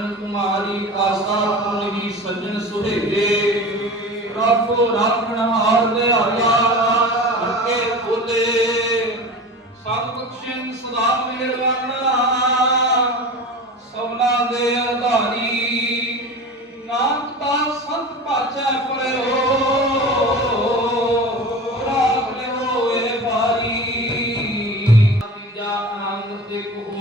ਚਰਨ ਕੁਮਾਰੀ ਆਸਾ ਪੁਨਹੀ ਸੱਜਣ ਸੁਹੇਲੇ। ਰੱਬੋ ਰੱਬ ਨਾਮ ਲਿਆਇਆ ਅੱਗੇ ਬੋਲੇ ਸਭ ਬਖਸ਼ਣ ਸਦਾ ਮਿਹਰਬਾਨਾ ਸਭਨਾ ਦੇ ਆਧਾਰੀ ਨਾਮ ਦਾ ਸੰਤ ਪਾਚੈ ਪਰਿਓ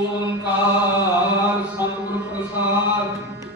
ਓੰਕਾਰ।